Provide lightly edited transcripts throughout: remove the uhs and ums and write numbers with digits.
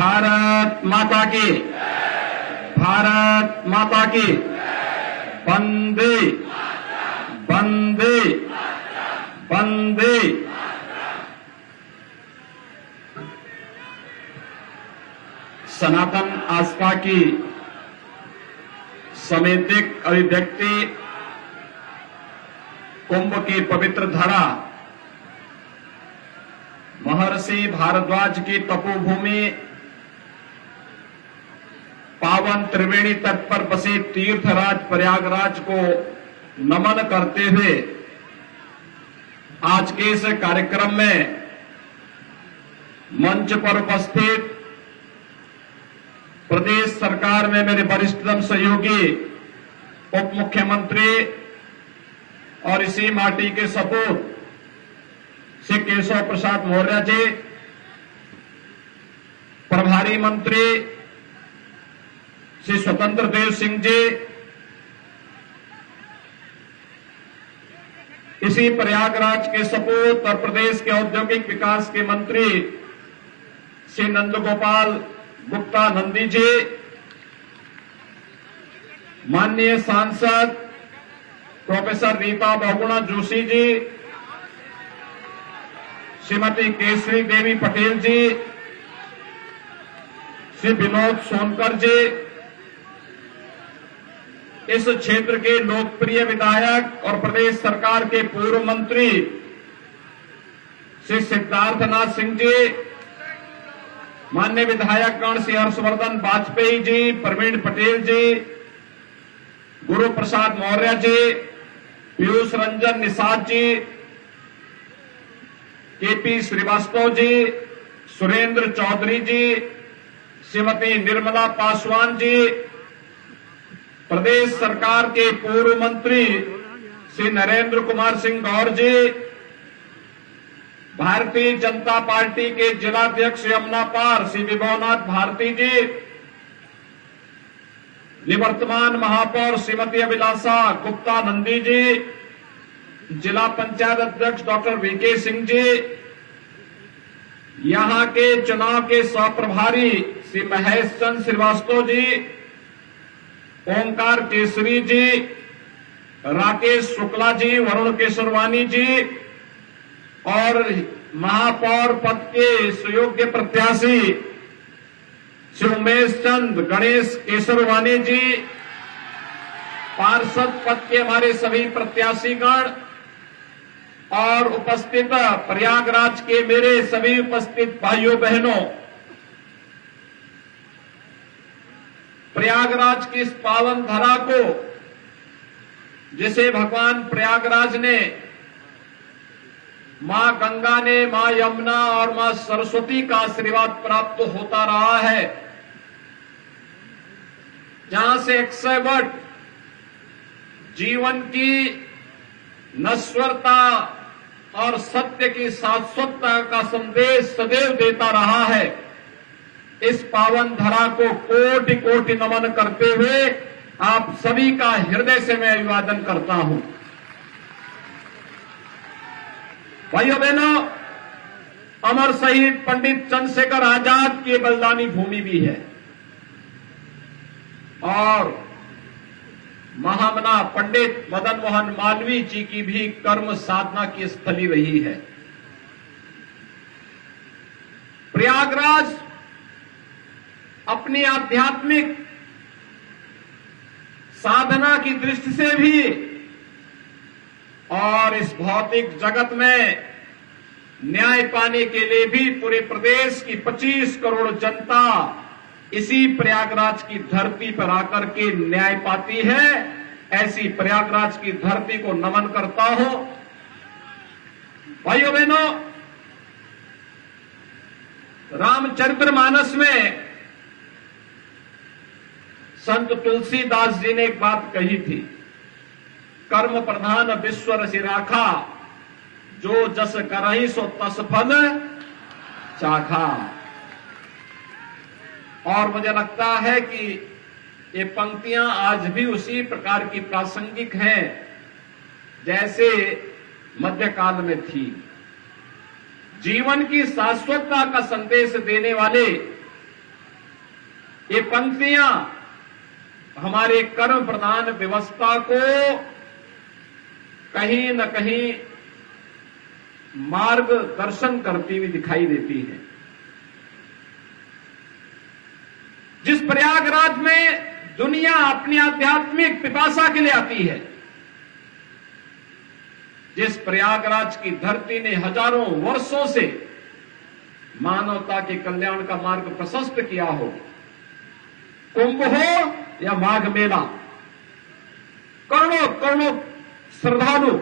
भारत माता की, भारत माता की। वंदे वंदे वंदे। सनातन आस्था की समेतिक अभिव्यक्ति कुंभ की पवित्र धरा, महर्षि भारद्वाज की तपोभूमि, पावन त्रिवेणी तट पर बसे तीर्थराज प्रयागराज को नमन करते हुए आज के इस कार्यक्रम में मंच पर उपस्थित प्रदेश सरकार में मेरे वरिष्ठतम सहयोगी उप मुख्यमंत्री और इसी माटी के सपूत श्री केशव प्रसाद मौर्य जी, प्रभारी मंत्री श्री स्वतंत्र देव सिंह जी, इसी प्रयागराज के सपूत और प्रदेश के औद्योगिक विकास के मंत्री श्री नंदगोपाल गुप्ता नंदी जी, माननीय सांसद प्रोफेसर रीता बहुगुणा जोशी जी, श्रीमती केसरी देवी पटेल जी, श्री विनोद सोनकर जी, इस क्षेत्र के लोकप्रिय विधायक और प्रदेश सरकार के पूर्व मंत्री श्री सिद्धार्थनाथ सिंह जी, माननीय विधायकगण श्री हर्षवर्धन वाजपेयी जी, प्रवीण पटेल जी, गुरु प्रसाद मौर्य जी, पीयूष रंजन निषाद जी, केपी श्रीवास्तव जी, सुरेंद्र चौधरी जी, श्रीमती निर्मला पासवान जी, प्रदेश सरकार के पूर्व मंत्री श्री नरेंद्र कुमार सिंह गौर जी, भारतीय जनता पार्टी के जिलाध्यक्ष यमुना पार श्री विभवनाथ भारती जी, निवर्तमान महापौर श्रीमती अभिलाषा गुप्ता नंदी जी, जिला पंचायत अध्यक्ष डॉक्टर वीके सिंह जी, यहां के चुनाव के सह-प्रभारी श्री महेश चंद्र श्रीवास्तव जी, ओंकार केसरी जी, राकेश शुक्ला जी, वरुण केसरवानी जी और महापौर पद के सुयोग्य प्रत्याशी श्री उमेश चंद गणेश केसरवानी जी, पार्षद पद के हमारे सभी प्रत्याशीगण और उपस्थित प्रयागराज के मेरे सभी उपस्थित भाइयों बहनों, प्रयागराज की इस पावन धरा को जिसे भगवान प्रयागराज ने, मां गंगा ने, मां यमुना और मां सरस्वती का आशीर्वाद प्राप्त होता रहा है, जहां से 100 वर्ष जीवन की नश्वरता और सत्य की शाश्वतता का संदेश सदैव देता रहा है, इस पावन धरा को कोटि कोटि नमन करते हुए आप सभी का हृदय से मैं अभिवादन करता हूं। भाइयों बहनों, अमर शहीद पंडित चंद्रशेखर आजाद की बलिदानी भूमि भी है और महामना पंडित मदन मोहन मालवीय जी की भी कर्म साधना की स्थली रही है। प्रयागराज अपनी आध्यात्मिक साधना की दृष्टि से भी और इस भौतिक जगत में न्याय पाने के लिए भी पूरे प्रदेश की 25 करोड़ जनता इसी प्रयागराज की धरती पर आकर के न्याय पाती है। ऐसी प्रयागराज की धरती को नमन करता हूं। भाइयों बहनों, रामचरितमानस में संत तुलसीदास जी ने एक बात कही थी, कर्म प्रधान विश्व रचि राखा, जो जस करहि सो तस फल चाखा। और मुझे लगता है कि ये पंक्तियां आज भी उसी प्रकार की प्रासंगिक हैं जैसे मध्यकाल में थी। जीवन की शाश्वतता का संदेश देने वाले ये पंक्तियां हमारे कर्म प्रधान व्यवस्था को कहीं न कहीं मार्गदर्शन करती हुई दिखाई देती है। जिस प्रयागराज में दुनिया अपनी आध्यात्मिक पिपासा के लिए आती है, जिस प्रयागराज की धरती ने हजारों वर्षों से मानवता के कल्याण का मार्ग प्रशस्त किया हो, कुंभ हो या माघ मेला, करोड़ों करोड़ों श्रद्धालु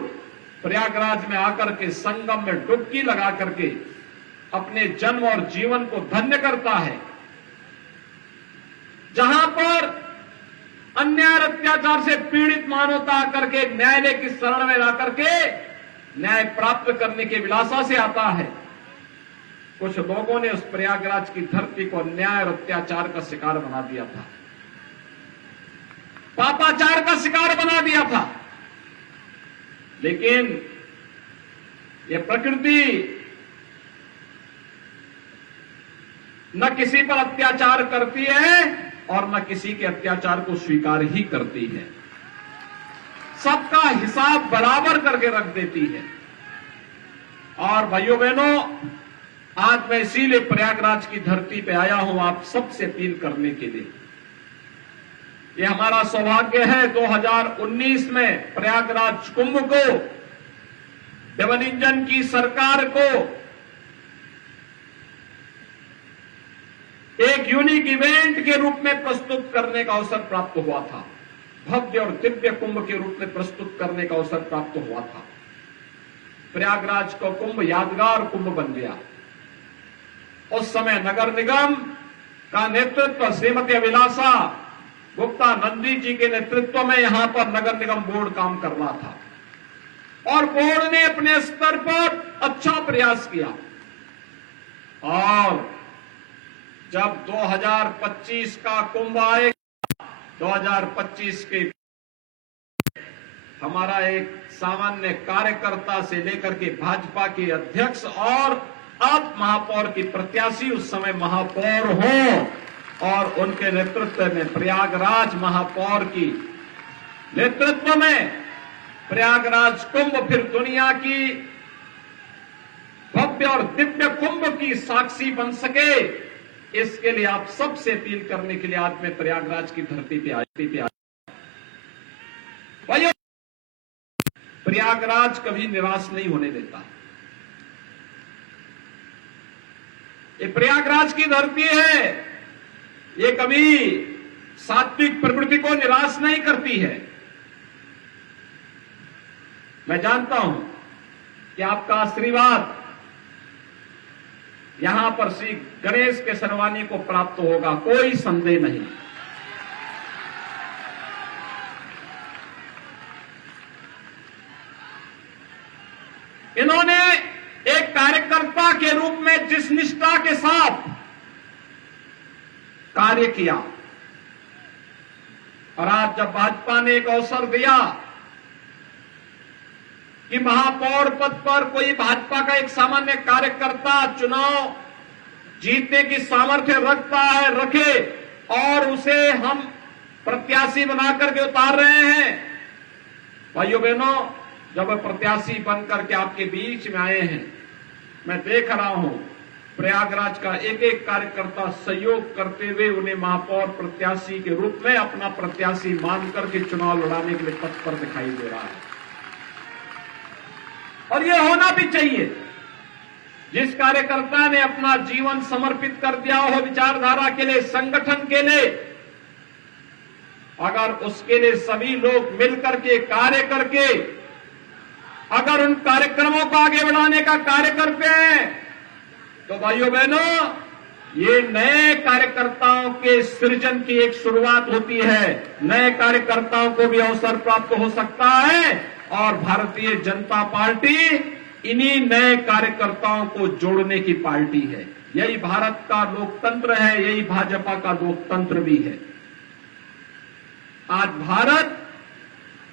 प्रयागराज में आकर के संगम में डुबकी लगा करके अपने जन्म और जीवन को धन्य करता है। जहां पर अन्याय और अत्याचार से पीड़ित मानवता आकर के न्यायालय की शरण में आकर के न्याय प्राप्त करने की विलासा से आता है, कुछ लोगों ने उस प्रयागराज की धरती को अन्याय और अत्याचार का शिकार बना दिया था, पापाचार का शिकार बना दिया था। लेकिन यह प्रकृति न किसी पर अत्याचार करती है और न किसी के अत्याचार को स्वीकार ही करती है, सबका हिसाब बराबर करके रख देती है। और भाइयों बहनों, आज मैं इसीलिए प्रयागराज की धरती पे आया हूं आप सबसे अपील करने के लिए। ये हमारा सौभाग्य है 2019 में प्रयागराज कुंभ को डबल इंजन की सरकार को एक यूनिक इवेंट के रूप में प्रस्तुत करने का अवसर प्राप्त हुआ था, भव्य और दिव्य कुंभ के रूप में प्रस्तुत करने का अवसर प्राप्त हुआ था। प्रयागराज का कुंभ यादगार कुंभ बन गया। उस समय नगर निगम का नेतृत्व श्रीमती अभिलाषा गुप्ता नंदी जी के नेतृत्व में यहां पर नगर निगम बोर्ड काम कर रहा था और बोर्ड ने अपने स्तर पर अच्छा प्रयास किया। और जब 2025 का कुंभ आएगा, 2025 के हमारा एक सामान्य कार्यकर्ता से लेकर के भाजपा के अध्यक्ष और अब महापौर की प्रत्याशी उस समय महापौर हो और उनके नेतृत्व में प्रयागराज महापौर की नेतृत्व में प्रयागराज कुंभ फिर दुनिया की भव्य और दिव्य कुंभ की साक्षी बन सके, इसके लिए आप सबसे अपील करने के लिए आज मैं प्रयागराज की धरती पे आया। भाइयों, प्रयागराज कभी निराश नहीं होने देता। ये प्रयागराज की धरती है, ये कभी सात्विक प्रवृत्ति को निराश नहीं करती है। मैं जानता हूं कि आपका आशीर्वाद यहां पर श्री गणेश के सरवानी को प्राप्त होगा, कोई संदेह नहीं। इन्होंने एक कार्यकर्ता के रूप में जिस निष्ठा के साथ कार्य किया और आज जब भाजपा ने एक अवसर दिया कि महापौर पद पर कोई भाजपा का एक सामान्य कार्यकर्ता चुनाव जीतने की सामर्थ्य रखता है, रखे और उसे हम प्रत्याशी बनाकर के उतार रहे हैं। भाइयों बहनों, जब प्रत्याशी बनकर के आपके बीच में आए हैं, मैं देख रहा हूं प्रयागराज का एक एक कार्यकर्ता सहयोग करते हुए उन्हें महापौर प्रत्याशी के रूप में अपना प्रत्याशी मानकर के चुनाव लड़ाने के लिए तत्पर दिखाई दे रहा है। और यह होना भी चाहिए। जिस कार्यकर्ता ने अपना जीवन समर्पित कर दिया हो विचारधारा के लिए, संगठन के लिए, अगर उसके लिए सभी लोग मिलकर के कार्य करके अगर उन कार्यक्रमों को आगे बढ़ाने का कार्य करते हैं तो भाइयों बहनों, ये नए कार्यकर्ताओं के सृजन की एक शुरुआत होती है। नए कार्यकर्ताओं को भी अवसर प्राप्त हो सकता है और भारतीय जनता पार्टी इन्हीं नए कार्यकर्ताओं को जोड़ने की पार्टी है। यही भारत का लोकतंत्र है, यही भाजपा का लोकतंत्र भी है। आज भारत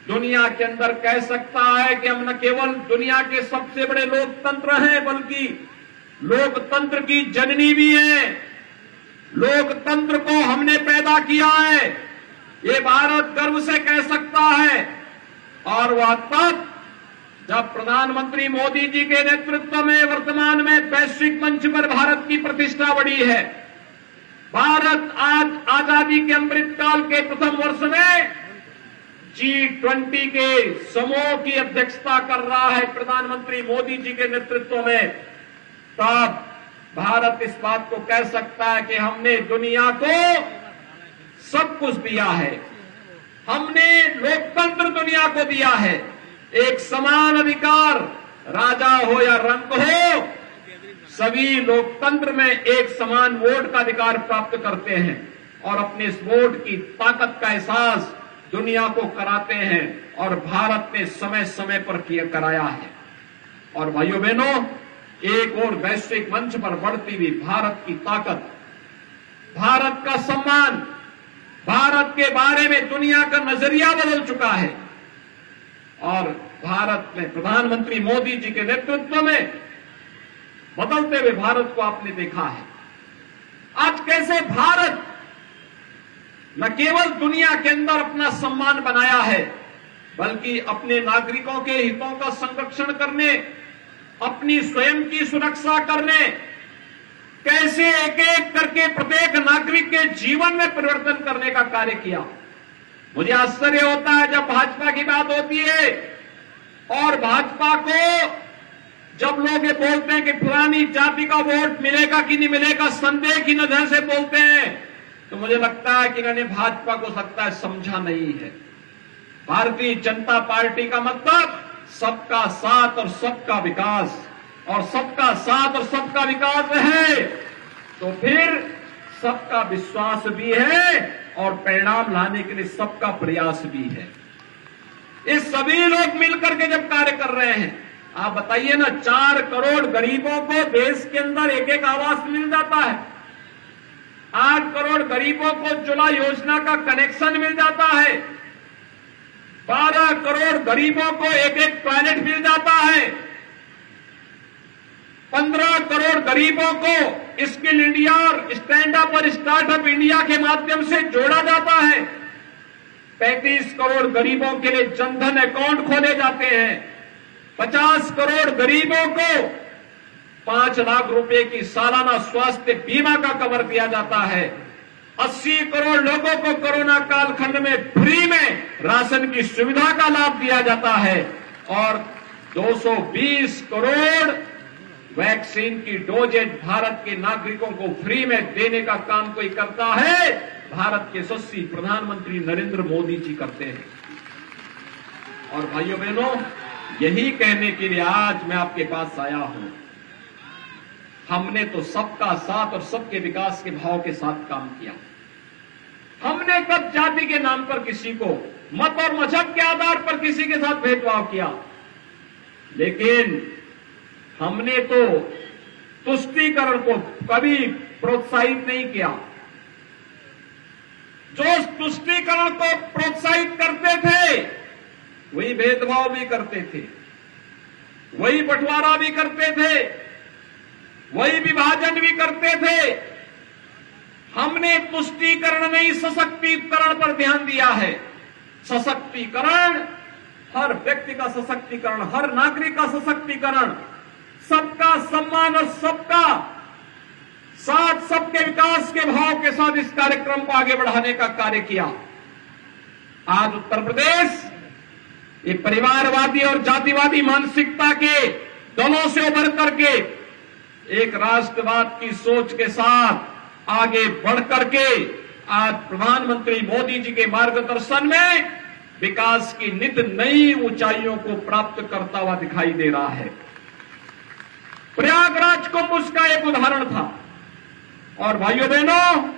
दुनिया के अंदर कह सकता है कि हम न केवल दुनिया के सबसे बड़े लोकतंत्र हैं, बल्कि लोकतंत्र की जननी भी है। लोकतंत्र को हमने वादा किया है, ये भारत गर्व से कह सकता है। और वह तब जब प्रधानमंत्री मोदी जी के नेतृत्व में वर्तमान में वैश्विक मंच पर भारत की प्रतिष्ठा बढ़ी है। भारत आज आजादी के अमृतकाल के प्रथम वर्ष में G20 के समूह की अध्यक्षता कर रहा है प्रधानमंत्री मोदी जी के नेतृत्व में। तब भारत इस बात को कह सकता है कि हमने दुनिया को सब कुछ दिया है, हमने लोकतंत्र दुनिया को दिया है, एक समान अधिकार, राजा हो या रंक हो, सभी लोकतंत्र में एक समान वोट का अधिकार प्राप्त करते हैं और अपने इस वोट की ताकत का एहसास दुनिया को कराते हैं और भारत ने समय समय पर कराया है। और भाइयों बहनों, एक और वैश्विक मंच पर बढ़ती हुई भारत की ताकत, भारत का सम्मान, भारत के बारे में दुनिया का नजरिया बदल चुका है। और भारत में प्रधानमंत्री मोदी जी के नेतृत्व में बदलते हुए भारत को आपने देखा है। आज कैसे भारत न केवल दुनिया के अंदर अपना सम्मान बनाया है, बल्कि अपने नागरिकों के हितों का संरक्षण करने, अपनी स्वयं की सुरक्षा करने, कैसे एक एक करके प्रत्येक नागरिक के जीवन में परिवर्तन करने का कार्य किया। मुझे आश्चर्य होता है जब भाजपा की बात होती है और भाजपा को जब लोग ये बोलते हैं कि फलानी जाति का वोट मिलेगा कि नहीं मिलेगा, संदेह की नजर से बोलते हैं, तो मुझे लगता है कि इन्होंने भाजपा को सकता है समझा नहीं है। भारतीय जनता पार्टी का मतलब सबका साथ और सबका विकास, और सबका साथ और सबका विकास है तो फिर सबका विश्वास भी है और परिणाम लाने के लिए सबका प्रयास भी है। ये सभी लोग मिलकर के जब कार्य कर रहे हैं, आप बताइए ना, 4 करोड़ गरीबों को देश के अंदर एक एक आवास मिल जाता है, 8 करोड़ गरीबों को उज्ज्वला योजना का कनेक्शन मिल जाता है, 12 करोड़ गरीबों को एक एक टॉयलेट मिल जाता है, 15 करोड़ गरीबों को स्किल इंडिया और स्टैंड अप और स्टार्टअप इंडिया के माध्यम से जोड़ा जाता है, 35 करोड़ गरीबों के लिए जनधन अकाउंट खोले जाते हैं, 50 करोड़ गरीबों को 5 लाख रुपए की सालाना स्वास्थ्य बीमा का कवर दिया जाता है, 80 करोड़ लोगों को कोरोना कालखंड में फ्री में राशन की सुविधा का लाभ दिया जाता है और 220 करोड़ वैक्सीन की डोजेज भारत के नागरिकों को फ्री में देने का काम कोई करता है, भारत के यशस्वी प्रधानमंत्री नरेंद्र मोदी जी करते हैं। और भाइयों बहनों, यही कहने के लिए आज मैं आपके पास आया हूं। हमने तो सबका साथ और सबके विकास के भाव के साथ काम किया। हमने कब जाति के नाम पर किसी को, मत और मजहब के आधार पर किसी के साथ भेदभाव किया? लेकिन हमने तो तुष्टीकरण को कभी प्रोत्साहित नहीं किया। जो तुष्टीकरण को प्रोत्साहित करते थे वही भेदभाव भी करते थे, वही बंटवारा भी करते थे, वही विभाजन भी करते थे। हमने तुष्टीकरण नहीं, सशक्तिकरण पर ध्यान दिया है। सशक्तिकरण, हर व्यक्ति का सशक्तिकरण, हर नागरिक का सशक्तिकरण, सबका सम्मान और सबका साथ, सबके विकास के भाव के साथ इस कार्यक्रम को आगे बढ़ाने का कार्य किया। आज उत्तर प्रदेश ये परिवारवादी और जातिवादी मानसिकता के दलों से उभर करके एक राष्ट्रवाद की सोच के साथ आगे बढ़ करके आज प्रधानमंत्री मोदी जी के मार्गदर्शन में विकास की नित नई ऊंचाइयों को प्राप्त करता हुआ दिखाई दे रहा है। प्रयागराज कुंभ उसका एक उदाहरण था। और भाइयों बहनों,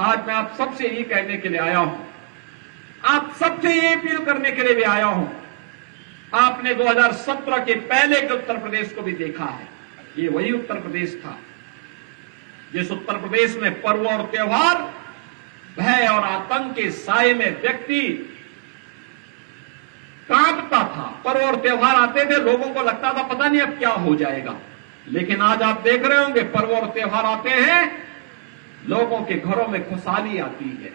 आज मैं आप सबसे यही कहने के लिए आया हूं, आप सबसे ये अपील करने के लिए भी आया हूं। आपने 2017 के पहले के उत्तर प्रदेश को भी देखा है। ये वही उत्तर प्रदेश था जिस उत्तर प्रदेश में पर्व और त्योहार, भय और आतंक के साए में व्यक्ति कांपता था। पर्व और त्योहार आते थे, लोगों को लगता था पता नहीं अब क्या हो जाएगा। लेकिन आज आप देख रहे होंगे, पर्व और त्योहार आते हैं, लोगों के घरों में खुशहाली आती है,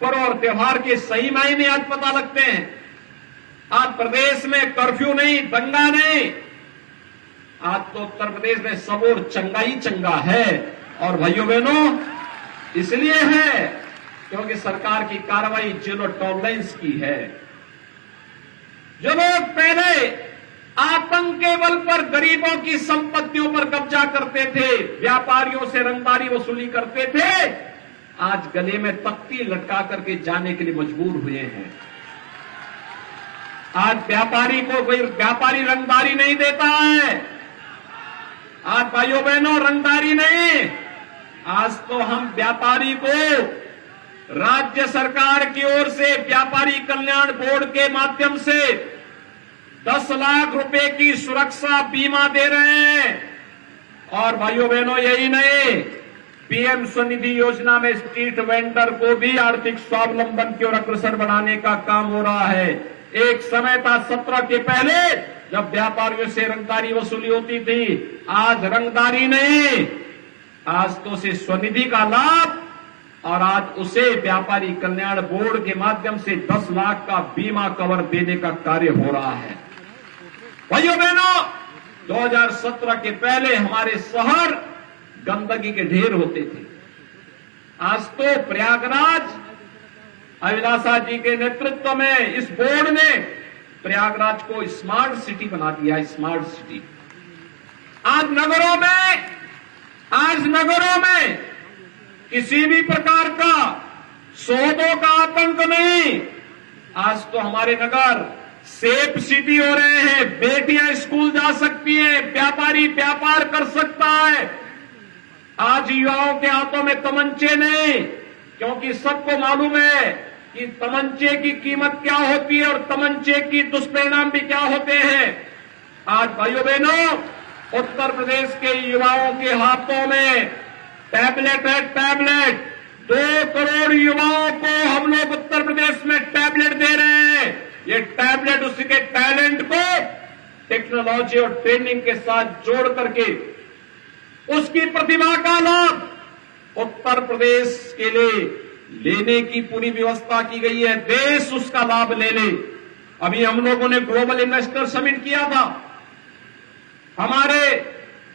पर्व और त्योहार के सही मायने आज पता लगते हैं। आज प्रदेश में कर्फ्यू नहीं, दंगा नहीं, आज तो उत्तर प्रदेश में सब और चंगा ही चंगा है। और भाइयों बहनों, इसलिए है क्योंकि सरकार की कार्रवाई जीरो टॉलरेंस की है। जो लोग पहले आतंक के बल पर गरीबों की संपत्तियों पर कब्जा करते थे, व्यापारियों से रंगदारी वसूली करते थे, आज गले में तख्ती लटका करके जाने के लिए मजबूर हुए हैं। आज व्यापारी को कोई व्यापारी रंगदारी नहीं देता है। आज भाइयों बहनों रंगदारी नहीं, आज तो हम व्यापारी को राज्य सरकार की ओर से व्यापारी कल्याण बोर्ड के माध्यम से 10 लाख रुपए की सुरक्षा बीमा दे रहे हैं। और भाइयों बहनों यही नहीं, पीएम स्वनिधि योजना में स्ट्रीट वेंडर को भी आर्थिक स्वावलंबन की ओर अग्रसर बढ़ाने का काम हो रहा है। एक समय था 17 के पहले जब व्यापारियों से रंगदारी वसूली होती थी, आज रंगदारी नहीं, आज तो उसे स्वनिधि का लाभ और आज उसे व्यापारी कल्याण बोर्ड के माध्यम से 10 लाख का बीमा कवर देने का कार्य हो रहा है। भाइयों बहनों, 2017 के पहले हमारे शहर गंदगी के ढेर होते थे, आज तो प्रयागराज अभिलाषा जी के नेतृत्व में इस बोर्ड ने प्रयागराज को स्मार्ट सिटी बना दिया है। स्मार्ट सिटी आज नगरों में किसी भी प्रकार का सौदों का आतंक नहीं। आज तो हमारे नगर सेफ सिटी हो रहे हैं। बेटियां स्कूल जा सकती हैं, व्यापारी व्यापार कर सकता है। आज युवाओं के हाथों में तमंचे नहीं, क्योंकि सबको मालूम है कि तमंचे की कीमत क्या होती है और तमंचे की दुष्परिणाम भी क्या होते हैं। आज भाइयों बहनों, उत्तर प्रदेश के युवाओं के हाथों में टैबलेट है। टैबलेट 2 करोड़ युवाओं को हम लोग उत्तर प्रदेश में टैबलेट दे रहे हैं। ये टैबलेट उसके टैलेंट को टेक्नोलॉजी और ट्रेनिंग के साथ जोड़ करके उसकी प्रतिभा का लाभ उत्तर प्रदेश के लिए लेने की पूरी व्यवस्था की गई है। देश उसका लाभ ले ले। अभी हम लोगों ने ग्लोबल इन्वेस्टर समिट किया था। हमारे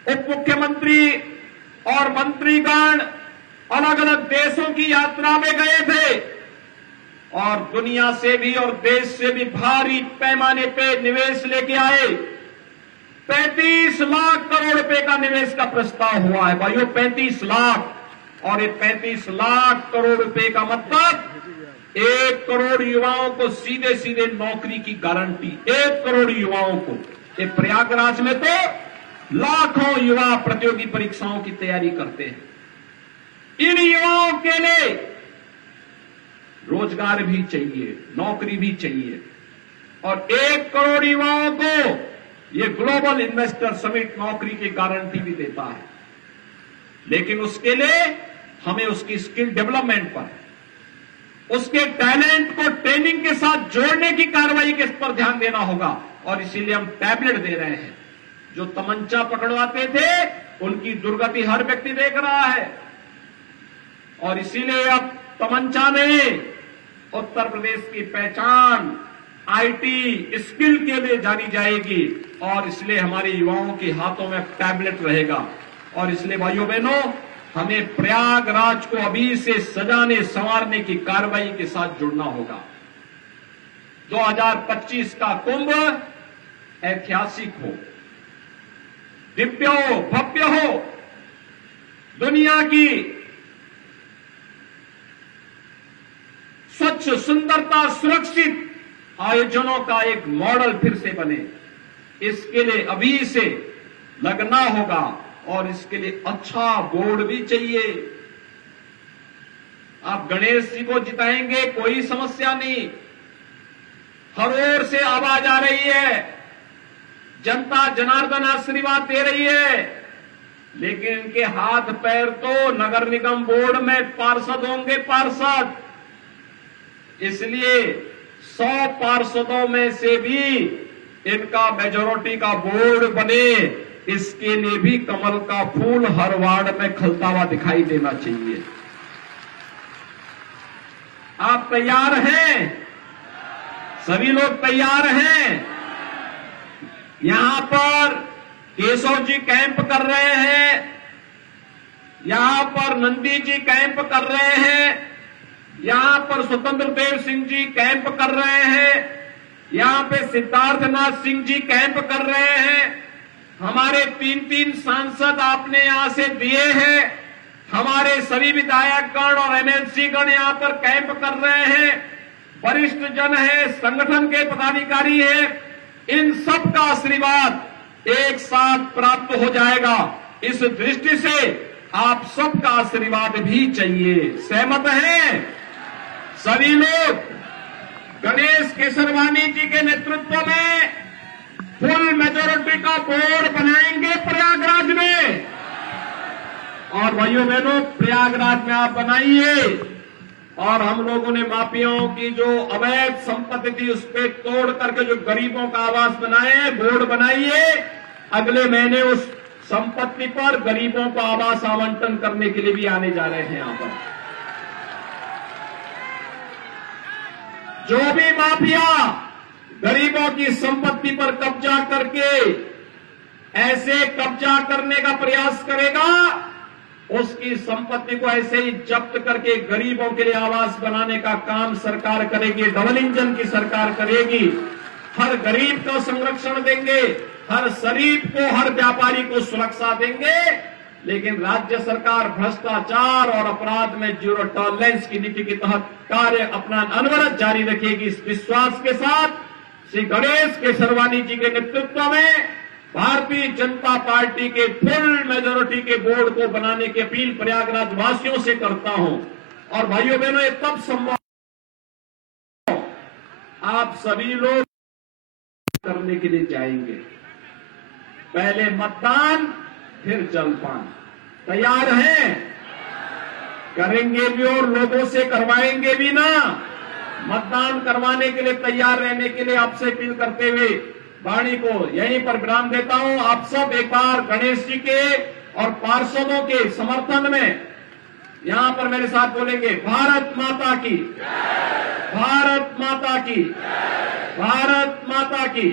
उप मुख्यमंत्री और मंत्रीगण अलग अलग देशों की यात्रा में गए थे और दुनिया से भी और देश से भी भारी पैमाने पे निवेश लेके आए। 35 लाख करोड़ रुपए का निवेश का प्रस्ताव हुआ है। भाइयों, 35 लाख, और ये 35 लाख करोड़ रुपए का मतलब 1 करोड़ युवाओं को सीधे सीधे नौकरी की गारंटी। 1 करोड़ युवाओं को। ये प्रयागराज में तो लाखों युवा प्रतियोगी परीक्षाओं की तैयारी करते हैं। इन युवाओं के लिए रोजगार भी चाहिए, नौकरी भी चाहिए, और 1 करोड़ युवाओं को ये ग्लोबल इन्वेस्टर समिट नौकरी की गारंटी भी देता है। लेकिन उसके लिए हमें उसकी स्किल डेवलपमेंट पर, उसके टैलेंट को ट्रेनिंग के साथ जोड़ने की कार्रवाई के पर ध्यान देना होगा। और इसीलिए हम टैबलेट दे रहे हैं। जो तमंचा पकड़वाते थे उनकी दुर्गति हर व्यक्ति देख रहा है, और इसीलिए अब तमंचा नहीं, उत्तर प्रदेश की पहचान आईटी स्किल के लिए जानी जाएगी। और इसलिए हमारे युवाओं के हाथों में टैबलेट रहेगा। और इसलिए भाइयों बहनों, हमें प्रयागराज को अभी से सजाने संवारने की कार्रवाई के साथ जुड़ना होगा। 2025 का कुंभ ऐतिहासिक हो, दिव्य हो, भव्य हो, दुनिया की स्वच्छ, सुंदरता, सुरक्षित आयोजनों का एक मॉडल फिर से बने। इसके लिए अभी से लगना होगा, और इसके लिए अच्छा बोर्ड भी चाहिए। आप गणेश जी को जिताएंगे, कोई समस्या नहीं, हर ओर से आवाज आ रही है, जनता जनार्दन आशीर्वाद दे रही है, लेकिन इनके हाथ पैर तो नगर निगम बोर्ड में पार्षद होंगे, पार्षद। इसलिए 100 पार्षदों में से भी इनका मेजोरिटी का बोर्ड बने, इसके लिए भी कमल का फूल हर वार्ड में खिलता हुआ दिखाई देना चाहिए। आप तैयार हैं? सभी लोग तैयार हैं? यहां पर केशव जी कैंप कर रहे हैं, यहां पर नंदी जी कैंप कर रहे हैं, यहां पर स्वतंत्र देव सिंह जी कैंप कर रहे हैं, यहां पे सिद्धार्थनाथ सिंह जी कैंप कर रहे हैं। हमारे 3-3 सांसद आपने यहां से दिए हैं। हमारे सभी विधायकगण और एमएलसी गण यहां पर कैंप कर रहे हैं। वरिष्ठ जन है, संगठन के पदाधिकारी हैं, इन सब का आशीर्वाद एक साथ प्राप्त हो जाएगा। इस दृष्टि से आप सबका आशीर्वाद भी चाहिए। सहमत हैं सभी लोग? गणेश केसरवानी जी के नेतृत्व में फुल मेजोरिटी का बोर्ड बनाएंगे प्रयागराज में। और भाइयों बहनों, प्रयागराज में आप बनाइए। और हम लोगों ने माफियाओं की जो अवैध संपत्ति थी उस पर तोड़ करके जो गरीबों का आवास बनाए हैं, बोर्ड बनाइए। अगले महीने उस संपत्ति पर गरीबों को आवास आवंटन करने के लिए भी आने जा रहे हैं। यहां पर जो भी माफिया गरीबों की संपत्ति पर कब्जा करके ऐसे कब्जा करने का प्रयास करेगा, उसकी संपत्ति को ऐसे ही जब्त करके गरीबों के लिए आवास बनाने का काम सरकार करेगी। डबल इंजन की सरकार करेगी। हर गरीब को संरक्षण देंगे, हर शरीफ को, हर व्यापारी को सुरक्षा देंगे। लेकिन राज्य सरकार भ्रष्टाचार और अपराध में जीरो टॉलरेंस की नीति के तहत कार्य अपना अनवरत जारी रखेगी। इस विश्वास के साथ श्री गणेश केसरवानी जी के नेतृत्व में भारतीय जनता पार्टी के फुल मेजोरिटी के बोर्ड को बनाने की अपील प्रयागराज वासियों से करता हूं। और भाइयों बहनों, ये तब संभव आप सभी लोग करने के लिए जाएंगे। पहले मतदान, फिर जलपान। तैयार हैं? करेंगे भी और लोगों से करवाएंगे भी ना। मतदान करवाने के लिए तैयार रहने के लिए आपसे अपील करते हुए वाणी को यहीं पर विराम देता हूं। आप सब एक बार गणेश जी के और पार्षदों के समर्थन में यहां पर मेरे साथ बोलेंगे, भारत माता की, भारत माता की, भारत माता की।